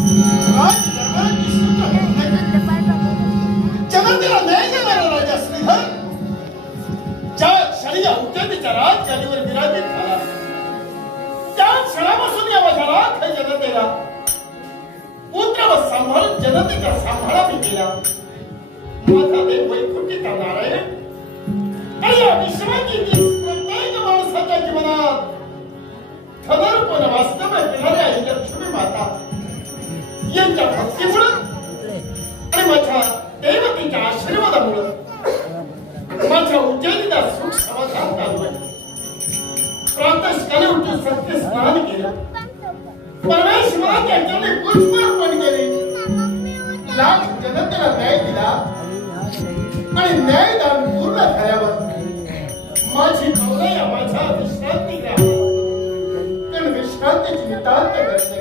राज दरबारात विस्तृत होत नाही. जनतेला न्याय देणारा राजा श्रीधर ज्या क्षणी या उद्यमीच्या राजगादीवर विराजित झाला त्या क्षणापासून या माझ्या राख जनतेला पुत्र व सांभाळून जनतेच्या सांभाळा मी केला. माझा देव वैकुंठीचा नारायण आणि या विश्वाची प्रत्येक माणसाच्या जीवनात खदरपण वास्तव देणाऱ्या ही लक्ष्मी माता यांच्या भक्तीमुळे आणि माझ्या देवतेच्या आशीर्वादामुळे माझ्या उज्जैनीला सुख समाधान चालू आहे. प्रातःकाळी उठून सत्य स्नान केलं, परमेश्वराच्या चरणी पुष्प अर्पण केले, लाख जनतेला न्याय दिला आणि न्यायदान पूर्ण झाल्यावर माझी कौरया माझ्या विश्रांती घ्यावी. कारण विश्रांतीची नितांत गरज आहे.